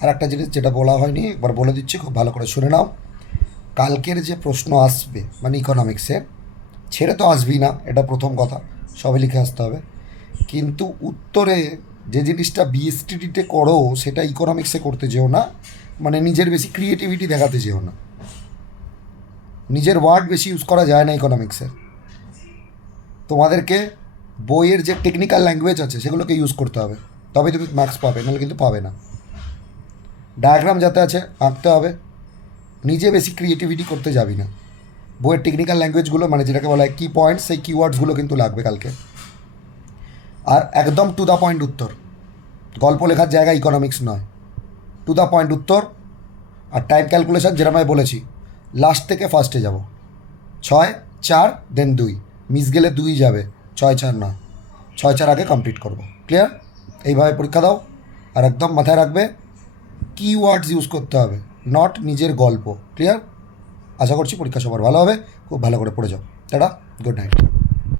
আর একটা জিনিস যেটা বলা হয়নি একবার বলে দিচ্ছি, খুব ভালো করে শুনে নাও। কালকের যে প্রশ্ন আসবে মানে ইকোনমিক্সের, ছেড়ে তো আসবেই না, এটা প্রথম কথা, সবে লিখে আসতে হবে। কিন্তু উত্তরে যে জিনিসটা বিএসটিডিতে করো সেটা ইকোনমিক্সে করতে যেও না, মানে নিজের বেশি ক্রিয়েটিভিটি দেখাতে যেও না। নিজের ওয়ার্ড বেশি ইউজ করা যায় না ইকোনমিক্সের। তোমাদেরকে বইয়ের যে টেকনিক্যাল ল্যাঙ্গুয়েজ আছে সেগুলোকে ইউজ করতে হবে, তবে তুমি মার্কস পাবে, নাহলে কিন্তু পাবে না। ডায়াগ্রাম যাতে আছে আঁকতে হবে, নিজে বেশি ক্রিয়েটিভিটি করতে যাবি না। বইয়ের টেকনিক্যাল ল্যাঙ্গুয়েজগুলো মানে যেটাকে বলা হয় কি পয়েন্টস, সেই কিওয়ার্ডসগুলো কিন্তু লাগবে কালকে। আর একদম টু দ্য পয়েন্ট উত্তর, গল্প লেখার জায়গা ইকোনমিক্স নয়, টু দ্য পয়েন্ট উত্তর। আর টাইম ক্যালকুলেশন যেরকম আমি বলেছি, লাস্ট থেকে ফার্স্টে যাব, 6 4 দেন 2, মিস গেলে 2 যাবে, 6 4 নয়, 6 4 আগে কমপ্লিট করবো। ক্লিয়ার? এইভাবে পরীক্ষা দাও। আর একদম মাথায় রাখবে কিওয়ার্ডস ইউজ করতে হবে, নট নিজের গল্প। ক্লিয়ার? আশা করছি পরীক্ষা সবার ভালো হবে, খুব ভালো করে পড়ে যাও। Tata, good night.